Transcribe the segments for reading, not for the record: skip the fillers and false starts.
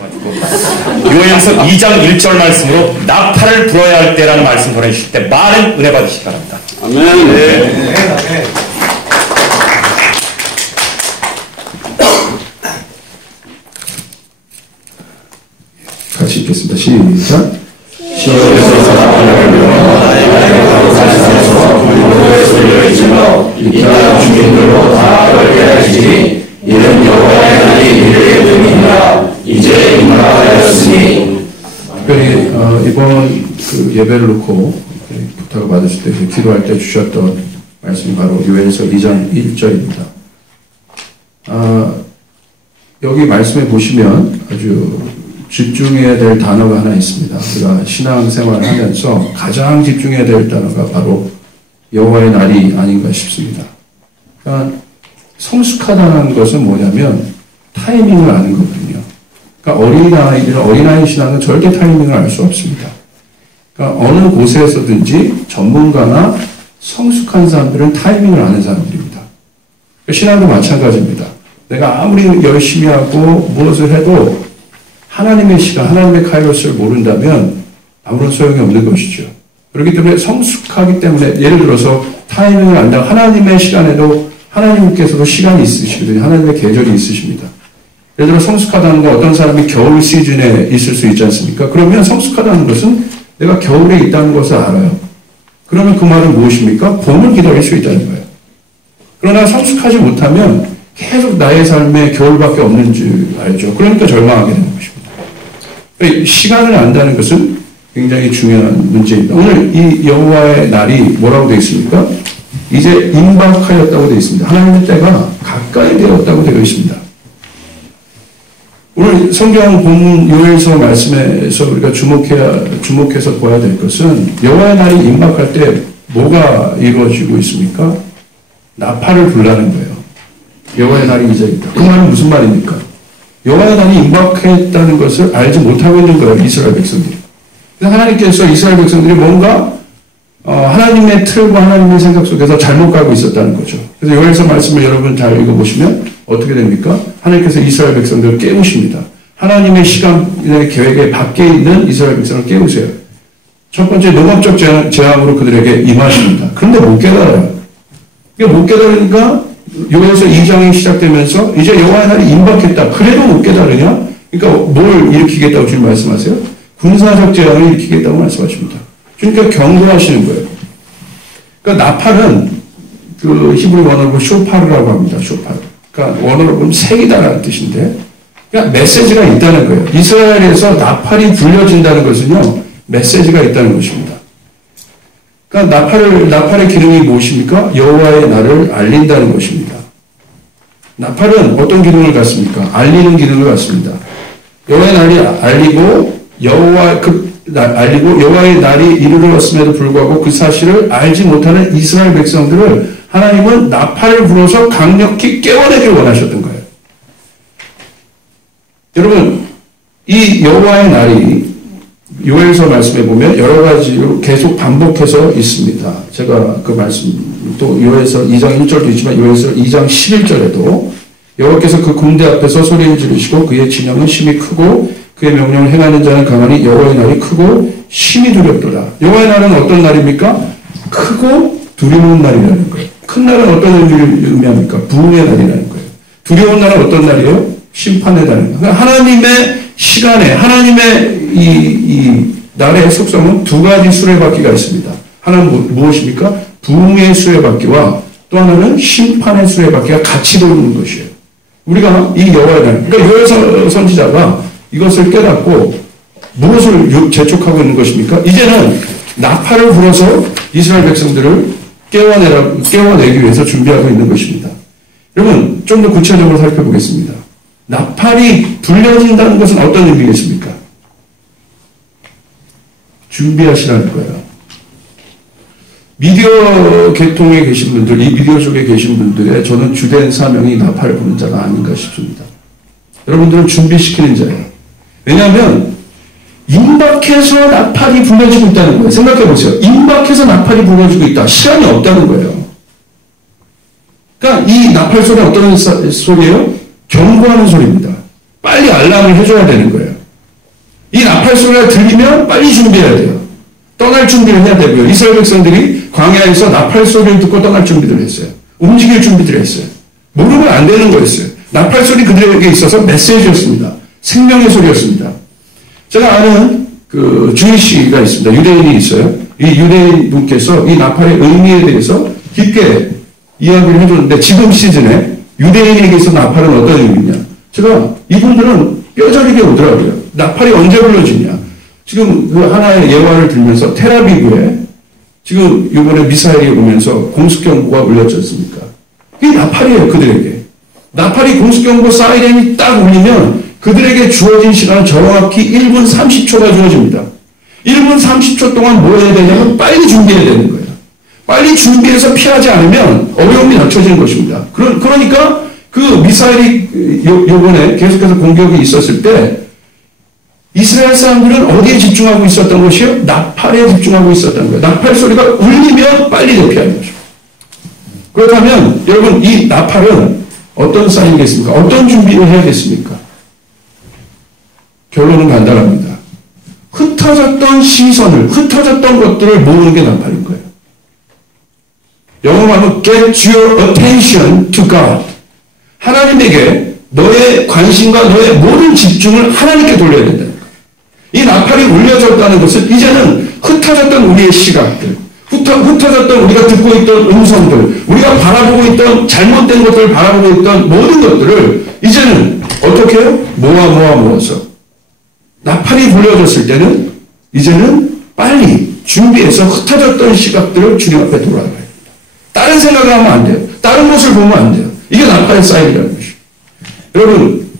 요엘서 2장 1절 말씀으로 나팔을 불어야 할 때라는 말씀 보내주실 때 많은 은혜 받으시기 바랍니다. 아멘. 네. 같이 읽겠습니다. 시작. 시온에서 나팔을 불어 나의 산에서 불고에 쏠려있으며 이땅 주민들로 다 걸게 하시니 이는 여호와의 날이 이르게 됨이니라. 이제 임박하였으니. 특별히 이번 그 예배를 놓고 부탁을 받으실 때 기도할 때 주셨던 말씀이 바로 요엘서 2장 1절입니다. 여기 말씀에 보시면 아주 집중해야 될 단어가 하나 있습니다. 우리가 신앙생활을 하면서 가장 집중해야 될 단어가 바로 여호와의 날이 아닌가 싶습니다. 그러니까 성숙하다는 것은 뭐냐면 타이밍을 아는 거거든요. 그러니까 어린아이 신앙은 절대 타이밍을 알 수 없습니다. 그러니까 어느 곳에서든지 전문가나 성숙한 사람들은 타이밍을 아는 사람들입니다. 그러니까 신앙도 마찬가지입니다. 내가 아무리 열심히 하고 무엇을 해도 하나님의 시간, 하나님의 카이로스를 모른다면 아무런 소용이 없는 것이죠. 그렇기 때문에 성숙하기 때문에 예를 들어서 타이밍을 안다. 하나님의 시간에도 하나님께서도 시간이 있으시거든요. 하나님의 계절이 있으십니다. 예를 들어 성숙하다는 건 어떤 사람이 겨울 시즌에 있을 수 있지 않습니까? 그러면 성숙하다는 것은 내가 겨울에 있다는 것을 알아요. 그러면 그 말은 무엇입니까? 봄을 기다릴 수 있다는 거예요. 그러나 성숙하지 못하면 계속 나의 삶에 겨울밖에 없는 줄 알죠. 그러니까 절망하게 되는 것입니다. 시간을 안다는 것은 굉장히 중요한 문제입니다. 오늘 이 여호와의 날이 뭐라고 되어 있습니까? 이제 임박하였다고 되어 있습니다. 하나님의 때가 가까이 되었다고 되어 있습니다. 오늘 성경 본문 요엘서 말씀에서 우리가 주목해서 보아야 될 것은 여호와의 날이 임박할 때 뭐가 이루어지고 있습니까? 나팔을 불라는 거예요. 여호와의 날이 이제 있다. 그 말은 무슨 말입니까? 여호와의 날이 임박했다는 것을 알지 못하고 있는 거예요. 이스라엘 백성들이. 그래서 하나님께서 이스라엘 백성들이 뭔가 하나님의 틀과 하나님의 생각 속에서 잘못 가고 있었다는 거죠. 그래서 요엘서 말씀을 여러분 잘 읽어보시면 어떻게 됩니까? 하나님께서 이스라엘 백성들을 깨우십니다. 하나님의 시간의 계획에 밖에 있는 이스라엘 백성을 깨우세요. 첫 번째 농업적 재앙으로 그들에게 임하십니다. 그런데 못 깨달아요. 못 깨달으니까 요엘서 2장이 시작되면서 이제 여호와의 날이 임박했다. 그래도 못 깨달으냐? 그러니까 뭘 일으키겠다고 주님 말씀하세요? 군사적 재앙을 일으키겠다고 말씀하십니다. 그러니까 경고하시는 거예요. 그러니까 나팔은 그 히브리 원어로 쇼파르라고 합니다. 쇼파르. 그러니까 원어로 보면 색이다라는 뜻인데, 그러니까 메시지가 있다는 거예요. 이스라엘에서 나팔이 불려진다는 것은요, 메시지가 있다는 것입니다. 그러니까 나팔의 기능이 무엇입니까? 여호와의 날을 알린다는 것입니다. 나팔은 어떤 기능을 갖습니까? 알리는 기능을 갖습니다. 여호와의 날이 알리고 여호와의 날이 이르렀음에도 불구하고 그 사실을 알지 못하는 이스라엘 백성들을 하나님은 나팔을 불어서 강력히 깨워내길 원하셨던 거예요. 여러분, 이 여호와의 날이 요엘서 말씀에 보면 여러 가지로 계속 반복해서 있습니다. 제가 그 말씀 또 요엘서 2장 1절도 있지만 요엘서 2장 11절에도 여호와께서 그 군대 앞에서 소리를 지르시고 그의 진영은 심히 크고 그의 명령을 행하는 자는 강하니 여호와의 날이 크고 심히 두렵도다. 여호와의 날은 어떤 날입니까? 크고 두려운 날이라는 거예요. 큰 날은 어떤 의미를 의미합니까? 부흥의 날이라는 거예요. 두려운 날은 어떤 날이에요? 심판의 날입니다. 그러니까 하나님의 시간에 하나님의 이 날의 속성은 두 가지 수레바퀴가 있습니다. 하나는 무엇입니까? 부흥의 수레바퀴와 또 하나는 심판의 수레바퀴가 같이 돌는 것이에요. 우리가 이 여호와의 날, 그러니까 요엘 선지자가 이것을 깨닫고 무엇을 재촉하고 있는 것입니까? 이제는 나팔을 불어서 이스라엘 백성들을 깨워내기 위해서 준비하고 있는 것입니다. 여러분, 좀 더 구체적으로 살펴보겠습니다. 나팔이 불려진다는 것은 어떤 의미겠습니까? 준비하시라는 거예요. 미디어 계통에 계신 분들, 이 미디어 쪽에 계신 분들의 저는 주된 사명이 나팔을 부는 자가 아닌가 싶습니다. 여러분들은 준비시키는 자예요. 왜냐하면 임박해서 나팔이 불려지고 있다는 거예요. 생각해 보세요. 임박해서 나팔이 불려지고 있다. 시간이 없다는 거예요. 그러니까 이 나팔 소리는 어떤 소리예요? 경고하는 소리입니다. 빨리 알람을 해줘야 되는 거예요. 이 나팔 소리가 들리면 빨리 준비해야 돼요. 떠날 준비를 해야 되고요. 이스라엘 백성들이 광야에서 나팔 소리를 듣고 떠날 준비를 했어요. 움직일 준비를 했어요. 모르면 안 되는 거였어요. 나팔 소리 그들에게 있어서 메시지였습니다. 생명의 소리였습니다. 제가 아는 그 주이시가 있습니다. 유대인이 있어요. 이 유대인 분께서 이 나팔의 의미에 대해서 깊게 이야기를 해줬는데 지금 시즌에 유대인에게서 나팔은 어떤 의미냐. 제가 이분들은 뼈저리게 오더라고요. 나팔이 언제 불러지냐. 지금 그 하나의 예화를 들면서 텔아비브에 지금 이번에 미사일이 오면서 공습경보가 울렸지 않습니까? 이게 나팔이에요, 그들에게. 나팔이 공습경보 사이렌이 딱 울리면 그들에게 주어진 시간은 정확히 1분 30초가 주어집니다. 1분 30초 동안 뭐 해야 되냐면 빨리 준비해야 되는 거예요. 빨리 준비해서 피하지 않으면 어려움이 닥쳐지는 것입니다. 그러니까 그 미사일이 요번에 계속해서 공격이 있었을 때 이스라엘 사람들은 어디에 집중하고 있었던 것이요? 나팔에 집중하고 있었던 거예요. 나팔 소리가 울리면 빨리 대피하는 것입니다. 그렇다면 여러분 이 나팔은 어떤 사인이겠습니까? 어떤 준비를 해야겠습니까? 결론은 간단합니다. 흩어졌던 시선을, 흩어졌던 것들을 모으는 게 나팔인 거예요. 영어로 하면 get your attention to God. 하나님에게 너의 관심과 너의 모든 집중을 하나님께 돌려야 된다는 거예요. 이 나팔이 울려졌다는 것은 이제는 흩어졌던 우리의 시각들, 흩어졌던 우리가 듣고 있던 음성들, 우리가 바라보고 있던 잘못된 것들을 바라보고 있던 모든 것들을 이제는 어떻게 해요? 모아서 나팔이 불려졌을 때는 이제는 빨리 준비해서 흩어졌던 시각들을 주님 앞에 돌아가야 돼요. 다른 생각을 하면 안 돼요. 다른 것을 보면 안 돼요. 이게 나팔의 사인이라는 것이에요. 여러분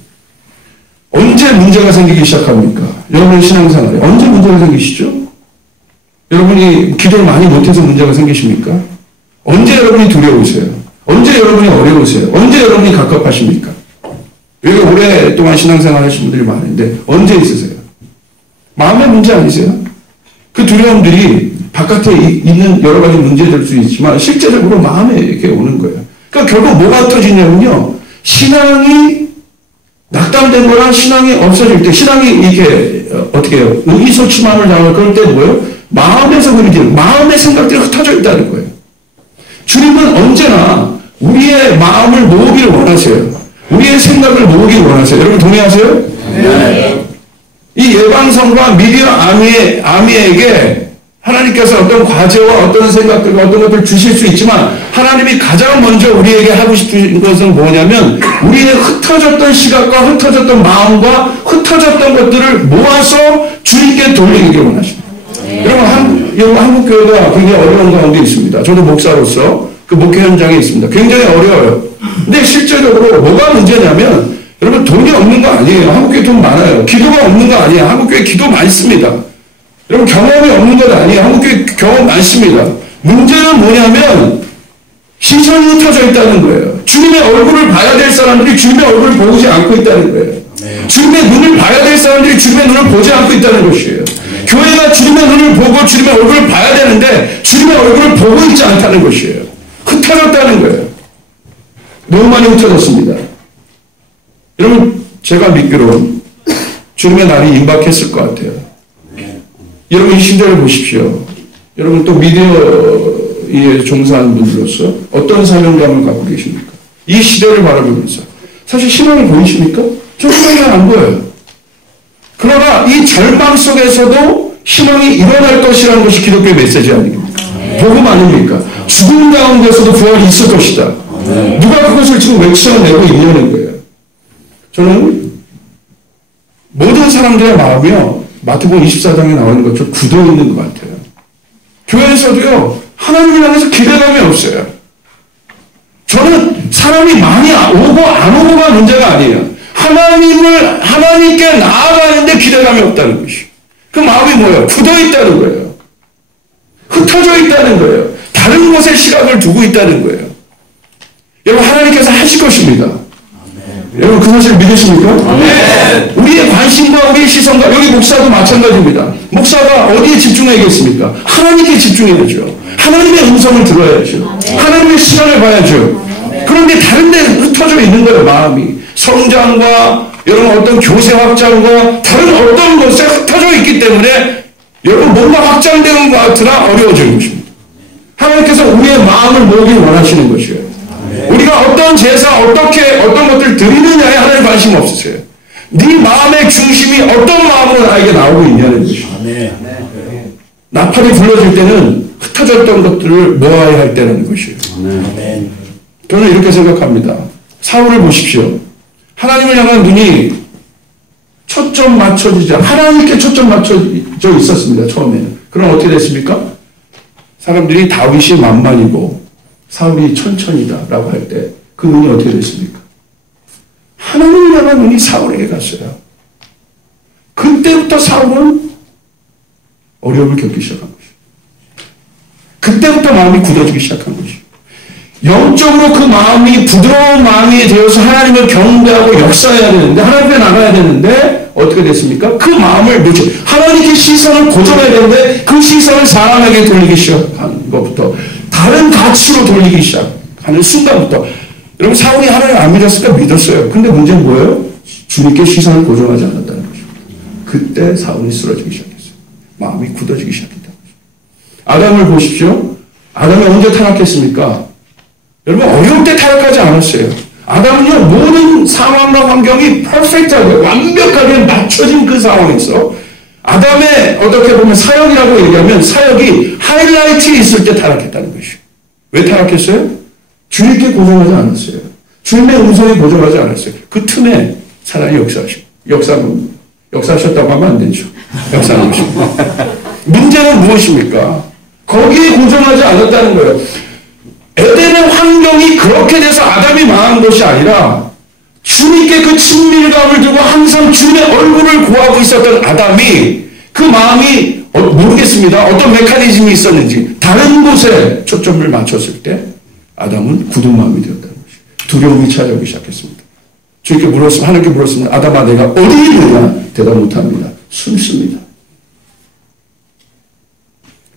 언제 문제가 생기기 시작합니까? 여러분 신앙생활에 언제 문제가 생기시죠? 여러분이 기도를 많이 못해서 문제가 생기십니까? 언제 여러분이 두려우세요? 언제 여러분이 어려우세요? 언제 여러분이 갑갑하십니까? 여기 오랫동안 신앙생활 하신 분들이 많은데 언제 있으세요? 마음의 문제 아니세요? 그 두려움들이 바깥에 있는 여러 가지 문제될 수 있지만 실제적으로 마음에 이렇게 오는 거예요. 그러니까 결국 뭐가 터지냐면요. 신앙이 낙담된 거랑 신앙이 없어질 때 신앙이 이렇게 어떻게 해요? 의기소침함을 당할 그럴 때 뭐예요? 마음에서 그리는 마음의 생각들이 흩어져 있다는 거예요. 주님은 언제나 우리의 마음을 모으기를 원하세요. 우리의 생각을 모으기를 원하세요. 여러분 동의하세요? 네. 이 예방성과 미디어 아미에게 하나님께서 어떤 과제와 어떤 생각들과 어떤 것들을 주실 수 있지만 하나님이 가장 먼저 우리에게 하고 싶은 것은 뭐냐면 우리의 흩어졌던 시각과 흩어졌던 마음과 흩어졌던 것들을 모아서 주님께 돌리기를 원하십니다. 여러분 한국교회가 굉장히 어려운 가운데 있습니다. 저도 목사로서 그 목회 현장에 있습니다. 굉장히 어려워요. 근데 실제적으로 뭐가 문제냐면 여러분 돈이 없는 거 아니에요. 한국교회 돈 많아요. 기도가 없는 거 아니에요. 한국교회 기도 많습니다. 여러분 경험이 없는 것 아니에요. 한국교회 경험 많습니다. 문제는 뭐냐면 시선이 흩어져 있다는 거예요. 주님의 얼굴을 봐야 될 사람들이 주님의 얼굴을 보지 않고 있다는 거예요. 주님의 눈을 봐야 될 사람들이 주님의 눈을 보지 않고 있다는 것이에요. 교회가 주님의 눈을 보고 주님의 얼굴을 봐야 되는데 주님의 얼굴을 보고 있지 않다는 것이에요. 흩어졌다는 거예요. 너무 많이 흩어졌습니다. 여러분 제가 믿기로는 주님의 날이 임박했을 것 같아요. 여러분 이 시대를 보십시오. 여러분 또 미디어에 종사하는 분들로서 어떤 사명감을 갖고 계십니까? 이 시대를 바라보면서 사실 희망이 보이십니까? 저 희망이 안 보여요. 그러나 이 절망 속에서도 희망이 일어날 것이라는 것이 기독교의 메시지 아닙니까? 복음 아닙니까? 죽음 가운데서도 부활이 있을 것이다. 누가 그것을 지금 외쳐내고 있냐는 거예요. 저는 모든 사람들의 마음이요 마태복음 24장에 나오는 것처럼 굳어 있는 것 같아요. 교회에서도요 하나님을 향해서 기대감이 없어요. 저는 사람이 많이 오고 안 오고가 문제가 아니에요. 하나님께 나아가는데 기대감이 없다는 것이. 그 마음이 뭐예요? 굳어 있다는 거예요. 흩어져 있다는 거예요. 다른 곳에 시각을 두고 있다는 거예요. 여러분 하나님께서 하실 것입니다. 여러분 그 사실 믿으십니까? 네. 우리의 관심과 우리의 시선과 여기 목사도 마찬가지입니다. 목사가 어디에 집중해야겠습니까? 하나님께 집중해야죠. 하나님의 음성을 들어야죠. 하나님의 시간을 봐야죠. 그런데 다른 데 흩어져 있는 거예요. 마음이 성장과 여러분 어떤 교세 확장과 다른 어떤 것에 흩어져 있기 때문에 여러분 뭔가 확장되는 것 같으나 어려워지는 것입니다. 하나님께서 우리의 마음을 모으기 원하시는 것이에요. 우리가 어떤 제사, 어떤 것들을 드리느냐에 하나님 관심 없으세요. 네 마음의 중심이 어떤 마음으로 나에게 나오고 있냐는 것이에요. 나팔이 불러질 때는 흩어졌던 것들을 모아야 할 때라는 것이에요. 저는 이렇게 생각합니다. 사울을 보십시오. 하나님을 향한 눈이 초점 맞춰지지 하나님께 초점 맞춰져 있었습니다. 처음에는. 그럼 어떻게 됐습니까? 사람들이 다윗이 만만이고 사울이 천천이다 라고 할 때 그 눈이 어떻게 됐습니까? 하나님을 향한 눈이 사울에게 갔어요. 그때부터 사울은 어려움을 겪기 시작한 것이에요. 그때부터 마음이 굳어지기 시작한 것이에요. 영적으로 그 마음이 부드러운 마음이 되어서 하나님을 경배하고 역사해야 되는데 하나님께 나가야 되는데 어떻게 됐습니까? 그 마음을 하나님께 시선을 고정해야 되는데 그 시선을 사람에게 돌리기 시작한 것부터 다른 가치로 돌리기 시작하는 순간부터 여러분 사울이 하나님 안 믿었을까? 믿었어요. 근데 문제는 뭐예요? 주님께 시선을 고정하지 않았다는 것입니다. 그때 사울이 쓰러지기 시작했어요. 마음이 굳어지기 시작했다는 것입니다. 아담을 보십시오. 아담이 언제 타락했습니까? 여러분 어려울 때 타락하지 않았어요. 아담은요 모든 상황과 환경이 퍼펙트하게 완벽하게 맞춰진 그 상황에서 아담의 어떻게 보면 사역이라고 얘기하면 사역이 하이라이트에 있을 때 타락했다는 것이에요. 왜 타락했어요? 주님께 고정하지 않았어요. 주님의 음성에 고정하지 않았어요. 그 틈에 사람이 역사하셨다고 하면 안 되죠. 역사하는 것입니다. 문제는 무엇입니까? 거기에 고정하지 않았다는 거예요. 에덴의 환경이 그렇게 돼서 아담이 망한 것이 아니라 주님께 그 친밀감을 두고 항상 주님의 얼굴을 구하고 있었던 아담이 그 마음이 모르겠습니다. 어떤 메커니즘이 있었는지 다른 곳에 초점을 맞췄을 때 아담은 굳은 마음이 되었다는 것이죠. 두려움이 찾아오기 시작했습니다. 주님께 물었으면 하나님께 물었으면 아담아 내가 어디 있느냐? 대답 못합니다. 숨습니다.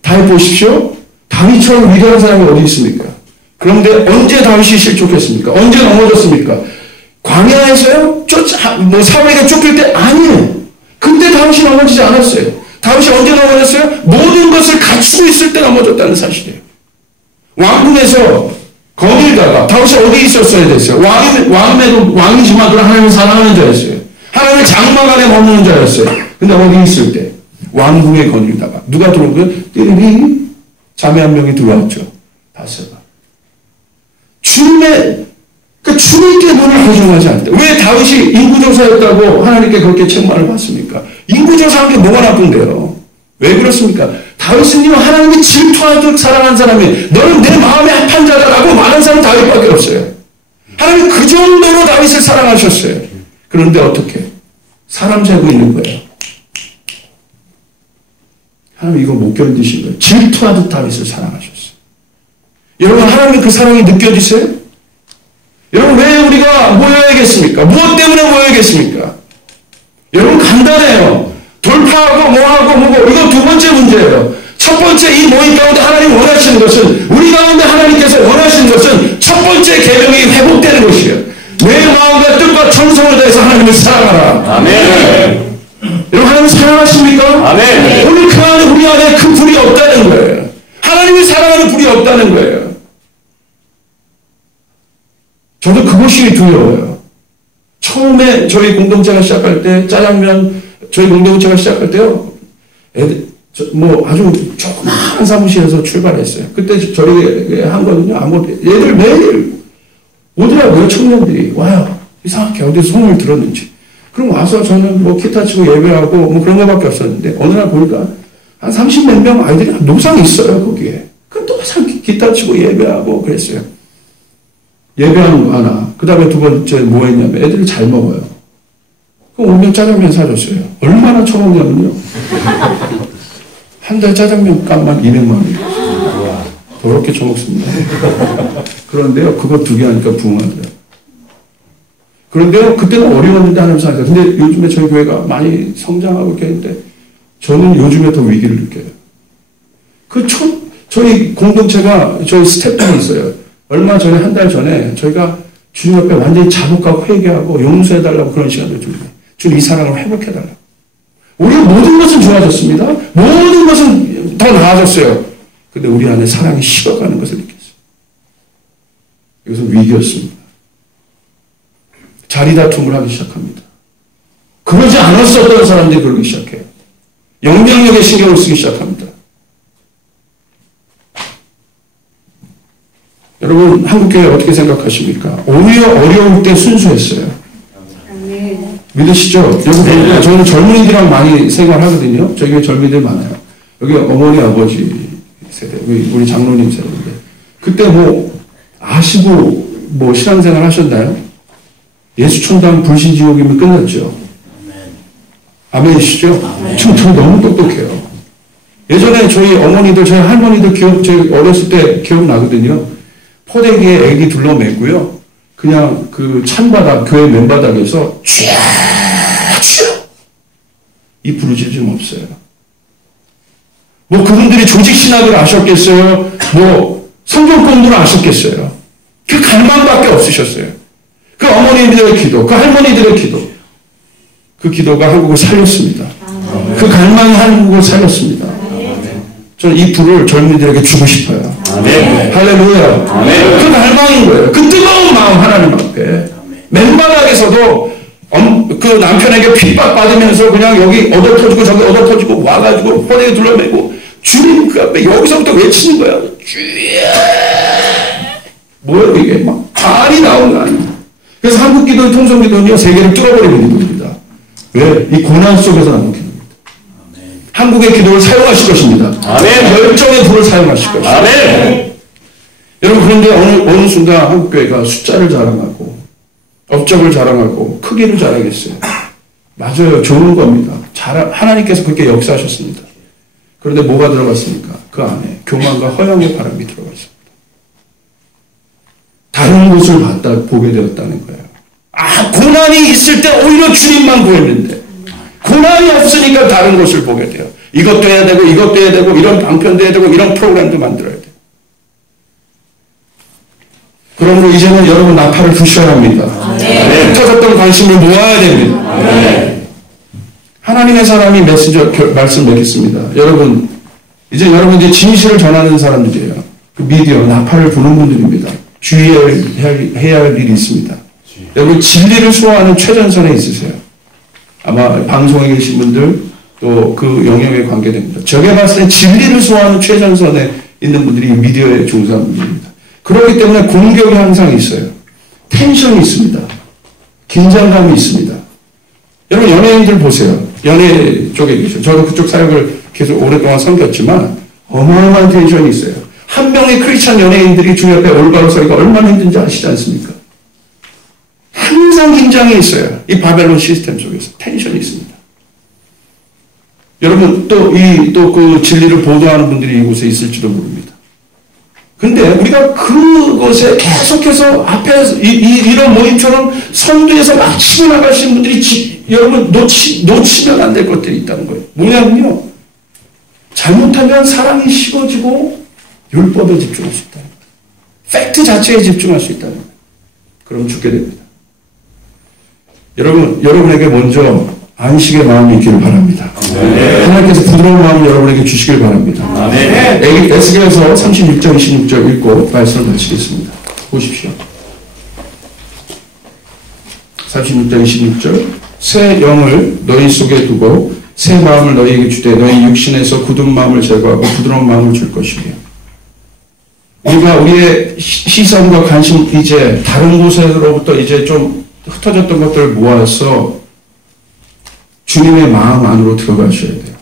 다윗 보십시오. 다윗처럼 위대한 사람이 어디 있습니까? 그런데 언제 다윗이 실족했습니까? 언제 넘어졌습니까? 광야에서요? 사울에게 쫓길 때? 아니에요. 근데 다윗이 넘어지지 않았어요. 다윗이 언제 넘어졌어요? 모든 것을 갖추고 있을 때 넘어졌다는 사실이에요. 왕궁에서 거닐다가 다윗이 어디 있었어야 됐어요? 왕이지만 그런 하나님을 사랑하는 자였어요. 하나님의 장막 안에 머무는 자였어요. 근데 어디 있을 때? 왕궁에 거닐다가 누가 들어온 거예요? 띠리리 자매 한 명이 들어왔죠. 바세바. 주님께 눈을 고정하지 않다. 왜 다윗이 인구조사였다고 하나님께 그렇게 책망을 받습니까? 인구조사한 게 뭐가 나쁜데요? 왜 그렇습니까? 다윗은요, 하나님이 질투하듯 사랑한 사람이, 너는 내 마음에 합한 자다라고 말한 사람은 다윗밖에 없어요. 하나님 그 정도로 다윗을 사랑하셨어요. 그런데 어떻게? 사람 세고 있는 거예요. 하나님 이거 못 견디신 거예요. 질투하듯 다윗을 사랑하셨어요. 여러분, 하나님의 그 사랑이 느껴지세요? 여러분, 왜 우리가 모여야겠습니까? 무엇 때문에 모여야겠습니까? 여러분, 간단해요. 돌파하고 뭐하고 이거 두 번째 문제예요. 첫 번째 이 모임 가운데 하나님 원하시는 것은, 우리 가운데 하나님께서 원하시는 것은 첫 번째 계명이 회복되는 것이에요. 내 마음과 뜻과 정성을 다해서 하나님을 사랑하라. 아멘. 여러분, 하나님 사랑하십니까? 아멘. 오늘 그 안에 우리 안에 그 불이 없다는 거예요. 하나님을 사랑하는 불이 없다는 거예요. 저도 그것이 두려워요. 처음에 저희 공동체가 시작할 때, 저희 공동체가 시작할 때요, 아주 조그마한 사무실에서 출발했어요. 그때 저희 한 거는요, 얘들 매일 오더라고요, 청년들이. 와요. 이상하게 어디서 소문을 들었는지. 그럼 와서 저는 기타 치고 예배하고 그런 거밖에 없었는데, 어느 날 보니까 한 30몇 명 아이들이 노상이 있어요, 거기에. 그럼 또 항상 기타 치고 예배하고 그랬어요. 예배하는 거 하나. 그 다음에 두 번째 뭐 했냐면 애들이 잘 먹어요. 그럼 오면 짜장면 사줬어요. 얼마나 처먹냐면요. 한 달 짜장면 값만 200만 원이에요. 더럽게 처먹습니다. 그런데요, 그거 두 개 하니까 부흥하더라고요. 그런데요, 그때는 어려웠는데 하나님 사랑해요. 근데 요즘에 저희 교회가 많이 성장하고 이렇게 했는데 저는 요즘에 더 위기를 느껴요. 저희 공동체가 저희 스태프들이 있어요. 얼마 전에, 한 달 전에 저희가 주님 앞에 완전히 자복하고 회개하고 용서해달라고 그런 시간을 줍니다. 주님 이 사랑을 회복해달라고. 우리 모든 것은 좋아졌습니다. 모든 것은 더 나아졌어요. 근데 우리 안에 사랑이 식어가는 것을 느꼈어요. 이것은 위기였습니다. 자리다툼을 하기 시작합니다. 그러지 않았었던 사람들이 그러기 시작해요. 영향력에 신경을 쓰기 시작합니다. 여러분 한국교회 어떻게 생각하십니까? 오히려 어려울 때 순수했어요. 믿으시죠? 여러분 저는 젊은이들이랑 많이 생활하거든요. 저기 젊은이들 많아요. 여기 어머니 아버지 세대, 우리 장로님 세대인데 그때 뭐 아시고 뭐 신앙생활 하셨나요? 예수 천당 불신지옥이면 끝났죠. 아멘이시죠? 지금 저 너무 똑똑해요. 예전에 저희 어머니들, 저희 할머니들 저희 어렸을 때 기억나거든요. 포대기에 애기 둘러매고요. 그냥 그 찬바닥, 교회 맨바닥에서 쥐야 이 부르짖음 좀 없어요. 뭐 그분들이 조직신학을 아셨겠어요? 뭐 성경 공부를 아셨겠어요? 그 갈망밖에 없으셨어요. 그 어머니들의 기도, 그 할머니들의 기도, 그 기도가 한국을 살렸습니다. 그 갈망이 한국을 살렸습니다. 저는 이 불을 젊은이들에게 주고 싶어요. 할렐루야. 그 갈망인 거예요. 그 뜨거운 마음 하나님 앞에. 맨바닥에서도 그 남편에게 핍박받으면서 그냥 여기 얻어터지고 저기 얻어터지고 와가지고 포대에 둘러매고 주님 그 앞에 여기서부터 외치는 거야. 주여. 뭐예요 이게? 막 발이 나오는 거 아니에요. 그래서 한국 기도의 통성 기도는요 세계를 뚫어버리는 기도입니다. 왜? 이 고난 속에서 나오는 기도입니다. 한국의 기도를 사용하실 것입니다. 열정의 불을 사용하실 것입니다. 여러분 그런데 어느 순간 한국교회가 숫자를 자랑하고 업적을 자랑하고 크기를 자랑했어요. 맞아요. 좋은 겁니다. 하나님께서 그렇게 역사하셨습니다. 그런데 뭐가 들어갔습니까? 그 안에 교만과 허영의 바람이 들어가 있습니다. 다른 곳을 보게 되었다는 거예요. 고난이 있을 때 오히려 주님만 구했는데 고난이 없으니까 다른 것을 보게 돼요. 이것도 해야 되고 이것도 해야 되고 이런 방편도 해야 되고 이런 프로그램도 만들어야 돼요. 그러므로 이제는 여러분 나팔을 부셔야 합니다. 흩어졌던 관심을 모아야 됩니다. 하나님의 사람이 메시저 말씀 맺겠습니다. 여러분 이제 진실을 전하는 사람들이에요. 그 미디어 나팔을 부는 분들입니다. 주의해야 할 일이 있습니다. 여러분 진리를 수호하는 최전선에 있으세요. 아마 방송에 계신 분들 또 그 영역에 관계됩니다. 제가 봤을 때 진리를 수호하는 최전선에 있는 분들이 미디어에 종사하는 분들입니다. 그렇기 때문에 공격이 항상 있어요. 텐션이 있습니다. 긴장감이 있습니다. 여러분 연예인들 보세요. 연예 쪽에 계셔. 저도 그쪽 사역을 계속 오랫동안 섬겼지만 어마어마한 텐션이 있어요. 한 명의 크리스찬 연예인들이 주 옆에 올바로 서기가 얼마나 힘든지 아시지 않습니까? 항상 긴장이 있어요. 이 바벨론 시스템 속에서 텐션이 있습니다. 여러분 또 그 진리를 보도하는 분들이 이곳에 있을지도 모릅니다. 근데 우리가 그것에 계속해서 앞에서 이런 모임처럼 선두에서 막 치고 나가시는 분들이 여러분 놓치면 안 될 것들이 있다는 거예요. 뭐냐면요. 잘못하면 사랑이 식어지고 율법에 집중할 수 있다는 거예요. 팩트 자체에 집중할 수 있다는 거예요. 그럼 죽게 됩니다. 여러분에게 먼저 안식의 마음이 있기를 바랍니다. 하나님께서 부드러운 마음을 여러분에게 주시길 바랍니다. 에스겔서 36절 26절 읽고 말씀을 마치겠습니다. 보십시오. 36절 26절 새 영을 너희 속에 두고 새 마음을 너희에게 주되 너희 육신에서 굳은 마음을 제거하고 부드러운 마음을 줄 것이며 우리가 우리의 시선과 관심 이제 다른 곳으로부터 이제 좀 흩어졌던 것들을 모아서 주님의 마음 안으로 들어가셔야 돼요.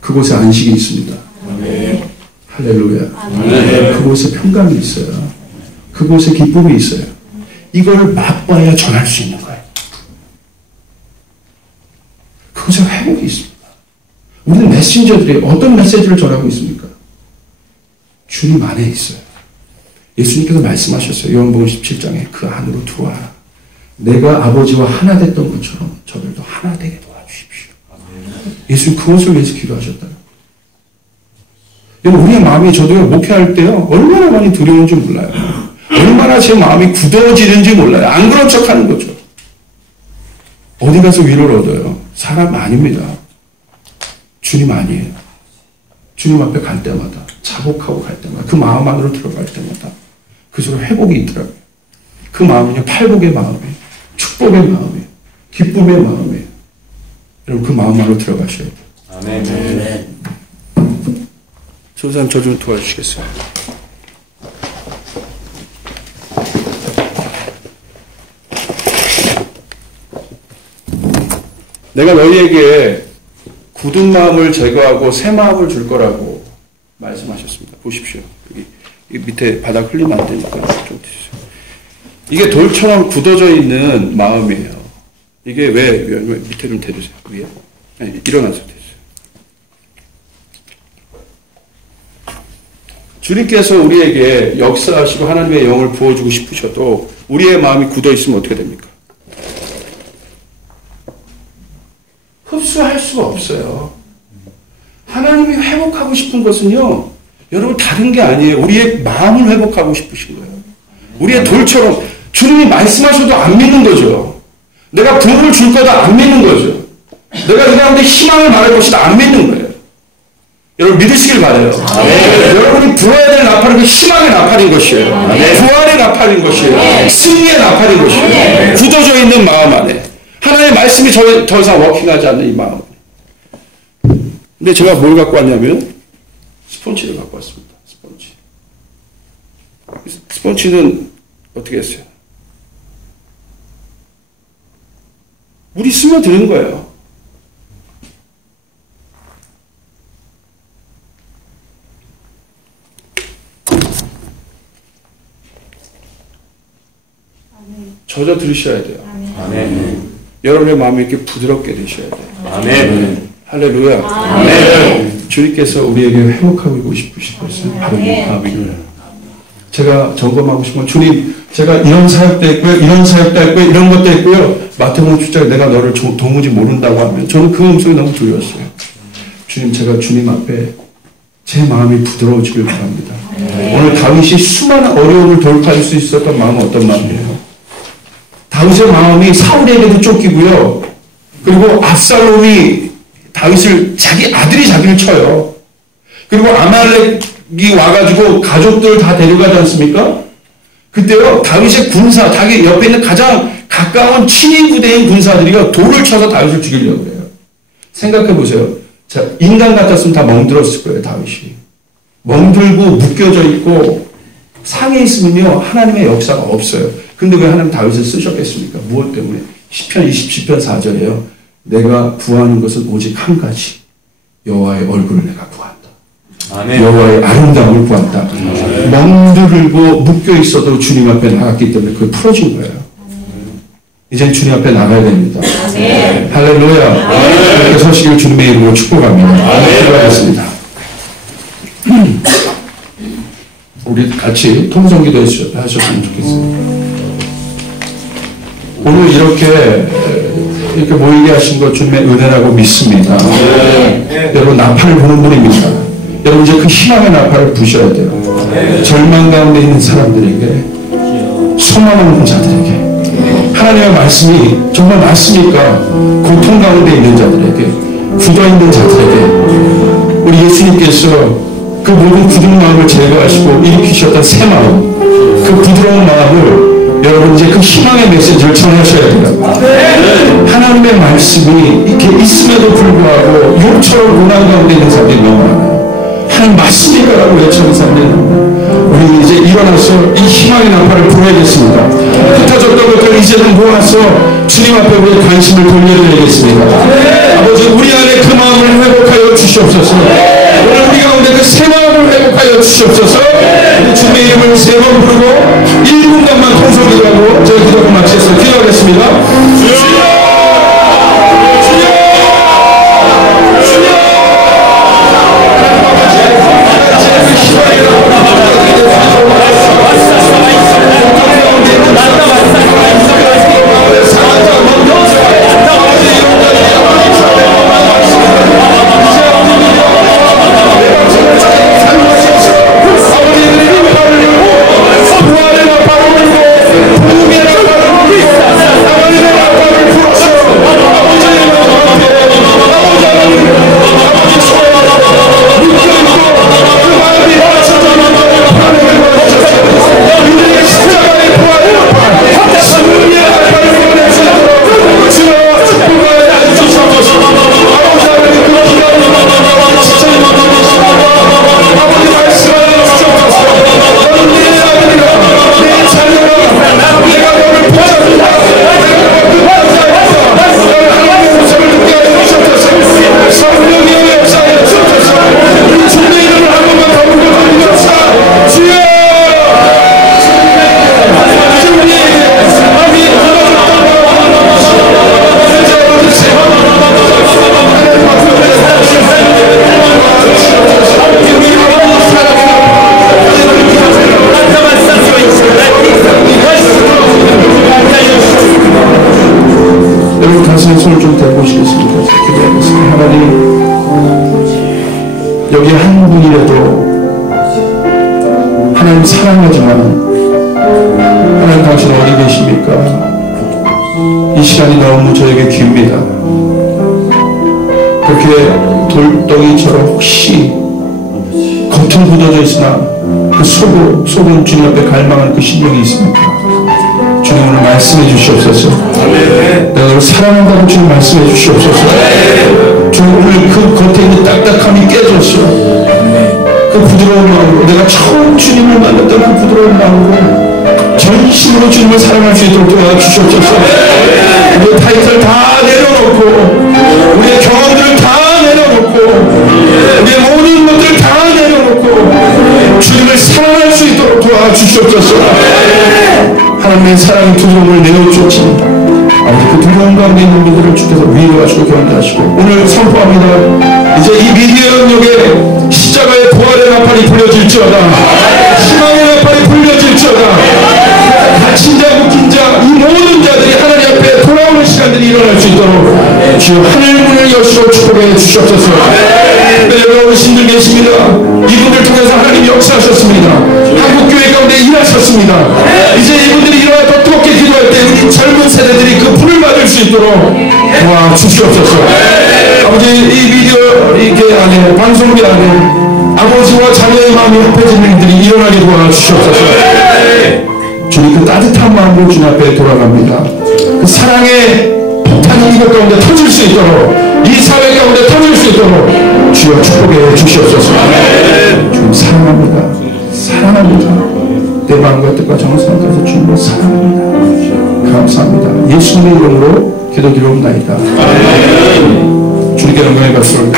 그곳에 안식이 있습니다. 할렐루야. 그곳에 평강이 있어요. 그곳에 기쁨이 있어요. 이걸 맛봐야 전할 수 있는 거예요. 그곳에 회복이 있습니다. 우리는 메신저들이 어떤 메시지를 전하고 있습니까? 주님 안에 있어요. 예수님께서 말씀하셨어요. 요한복음 17장에 그 안으로 들어와라. 내가 아버지와 하나 됐던 것처럼 저들도 하나 되게 도와주십시오. 예수님 그것을 위해서 기도하셨다는 거예요. 우리의 마음이 저도요 목회할 때요 얼마나 많이 두려운지 몰라요. 얼마나 제 마음이 굳어지는지 몰라요. 안 그런 척 하는 거죠. 어디 가서 위로를 얻어요? 사람 아닙니다. 주님 아니에요. 주님 앞에 갈 때마다, 자복하고 갈 때마다, 그 마음 안으로 들어갈 때마다 그 속에 회복이 있더라고요. 그 마음은요, 팔복의 마음이에요. 축복의 마음이에요. 기쁨의 마음이에요. 여러분, 그 마음 안으로 들어가셔야 돼요. 아멘. 조사님, 저 좀 도와주시겠어요? 내가 너희에게 굳은 마음을 제거하고 새 마음을 줄 거라고 말씀하셨습니다. 보십시오. 여기 밑에 바닥 흘리면 안 되니까 좀 드시죠. 이게 돌처럼 굳어져 있는 마음이에요. 이게 왜 밑에 좀 대주세요. 위에. 아니, 일어나서 대주세요. 주님께서 우리에게 역사하시고 하나님의 영을 부어주고 싶으셔도 우리의 마음이 굳어 있으면 어떻게 됩니까? 흡수할 수가 없어요. 하나님이 회복하고 싶은 것은요, 여러분 다른 게 아니에요. 우리의 마음을 회복하고 싶으신 거예요. 우리의 돌처럼 주님이 말씀하셔도 안 믿는 거죠. 내가 부름을 줄 거다 안 믿는 거죠. 내가 이 가운데 희망을 말할 것이다 안 믿는 거예요. 여러분 믿으시길 바라요. 여러분이 불어야 될 나팔은 그 희망의 나팔인 것이에요. 부활의 나팔인 것이에요. 승리의 나팔인 것이에요. 굳어져 있는 마음 안에. 하나님의 말씀이 더 이상 워킹하지 않는 이 마음. 근데 제가 뭘 갖고 왔냐면 스폰지를 갖고 왔습니다. 스폰지. 스폰지는 어떻게 했어요? 물이 스며드는 거예요. 젖어 들으셔야 돼요. 아멘. 여러분의 마음이 이렇게 부드럽게 되셔야 돼요. 아멘. 할렐루야. 아멘. 주님께서 우리에게 회복하고 싶으신 것은 바로 이 마음이에요. 제가 점검하고 싶은 건 주님, 제가 이런 사역도 했고요, 이런 사역도 했고요, 이런 것도 했고요. 마태복음 7장에 내가 너를 도무지 모른다고 하면 저는 그 음성이 너무 두려웠어요. 주님, 제가 주님 앞에 제 마음이 부드러워지길 바랍니다. 오늘 다윗이 수많은 어려움을 돌파할 수 있었던 마음은 어떤 마음이에요? 다윗의 마음이 사울에게도 쫓기고요. 그리고 압살롬이 다윗을 자기 아들이 자기를 쳐요. 그리고 아말렉이 와가지고 가족들을 다 데려가지 않습니까? 그때요 다윗의 군사, 자기 옆에 있는 가장 가까운 친위 부대인 군사들이요 돌을 쳐서 다윗을 죽이려고 해요. 생각해 보세요. 자, 인간 같았으면 다 멍들었을 거예요. 다윗이 멍들고 묶여져 있고 상해 있으면요 하나님의 역사가 없어요. 근데 왜 하나님 다윗을 쓰셨겠습니까? 무엇 때문에? 시편 27편 4절에요. 내가 구하는 것은 오직 한 가지. 여호와의 얼굴을 내가 구한다. 아멘. 여호와의 아름다움을 구한다. 멍들고 묶여 있어도 주님 앞에 나갔기 때문에 그게 풀어진 거예요. 이제 주님 앞에 나가야 됩니다. 할렐루야. 이렇게 서시길 주님의 이름으로 축복합니다. 기도하겠습니다. 우리 같이 통성기도 하셨으면 좋겠어요. 오늘 이렇게 모이게 하신 것 주님의 은혜라고 믿습니다. 여러분 나팔을 부는 분입니다. 여러분 이제 그 희망의 나팔을 부셔야 돼요. 절망 가운데 있는 사람들에게, 소망 없는 자들에게, 하나님의 말씀이 정말 맞습니까? 고통 가운데 있는 자들에게, 굳어있는 자들에게 우리 예수님께서 그 모든 굳은 마음을 제거하시고 일으키셨던 새 마음, 그 부드러운 마음을 여러분 이제 그 희망의 메시지를 전하셔야 돼요. 하나님의 말씀이 이렇게 있음에도 불구하고 욕처럼 고난 가운데 있는 사람들이 너무 많아요. 하나님 맞습니까? 라고 외치는 사람들이 너무 많아요. 우리 이제 일어나서 이 희망의 나팔을 불어야겠습니다. 흩어졌던 것들을 이제는 모아서 주님 앞에 우리의 관심을 돌려드리겠습니다. 아버지 우리 안에 그 마음을 회복하여 주시옵소서. 오늘 우리 가운데 그 새 마음을 회복하여 주시옵소서. 주님의 이름을 세 번 부르고 1분간만 통성기도하고 저희 기도를 마치겠습니다. 기도하겠습니다. 주여! 주여! 주여! 부활의 나팔 여기 한 분이라도 하나님 사랑하지만 하나님 당신 어디 계십니까? 이 시간이 너무 저에게 깁니다. 그렇게 돌덩이처럼 혹시 겉은 굳어져 있으나 그 속은 주님 앞에 갈망하는 그 심령이 있습니까? 주님 오늘 말씀해 주시옵소서. 내가 너를 사랑한다고 주님 말씀해 주시옵소서. 주님 오늘 그 겉에 있는 딱딱함이 깨졌어. 그 부드러운 마음으로 내가 처음 주님을 만났던 그 부드러운 마음으로 전심으로 주님을 사랑할 수 있도록 도와주시옵소서. 우리의 타이틀 다 내려놓고 우리의 경험들을 다 내려놓고 우리의 모든 것들을 다 내려놓고 주님을 사랑할 수 있도록 도와주시옵소서. 하나님의 사랑의 두려움을 내어주었지 아버지 그 두려움 가운데 있는 분들을 주께서 위로하시고 견디하시고 오늘 선포합니다. 이제 이 미디어 영역에 십자가의 부활의 나팔이 불려질지어다. 희망의 나팔이 불려질지어다. 갇힌 자 묶인 자 이 모든 자들이 하나님 앞에 돌아오는 시간들이 일어날 수 있도록 주여 하늘 문을 여시고 축복해 주시옵소서. 여러 어르신들 계십니다. 이분들 통해서 하나님 역사하셨습니다. 한국교회 가운데 일하셨습니다. 이제 이분들이 일어나 더 뜨겁게 기도할 때 우리 젊은 세대들이 그 불을 받을 수 있도록 도와주시옵소서. 아버지 이 비디오 이게 안에 방송비 안에 아버지와 자녀의 마음이 합해지는 일들이 일어나게 도와주시옵소서. 주님 그 따뜻한 마음으로 주님 앞에 돌아갑니다. 그 사랑의 폭탄이 이것 가운데 터질 수 있도록 이 사회 가운데 터질 수 있도록 주여 축복해 주시옵소서. 주님 사랑합니다. 사랑합니다. 내 마음과 뜻과 정성까지 주님을 사랑합니다. 감사합니다. 예수님의 이름으로 기도드리옵나이다. 주님께 영광의 박수를